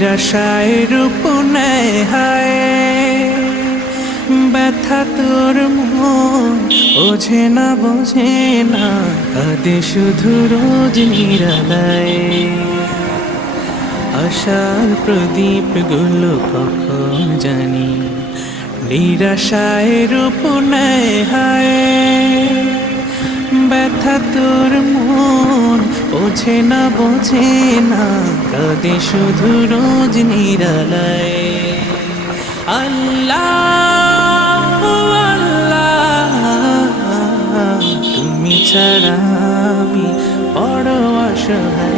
নিরাশায় রূপ নেয় হায়, ব্যথা তোর মন বোঝে না বোঝে না, কাঁদে শুধু রোজ নিরালায়। আশার প্রদীপ গুলো কখন জানি নিরাশায় রূপ নেয় হায়, ব্যথা তোর মন বোঝে না বোঝে না, কাঁদে শুধু রোজ নিরালায়। আল্লাহ আল্লাহ, তুমি ছাড়া আমি বড় অসহায়।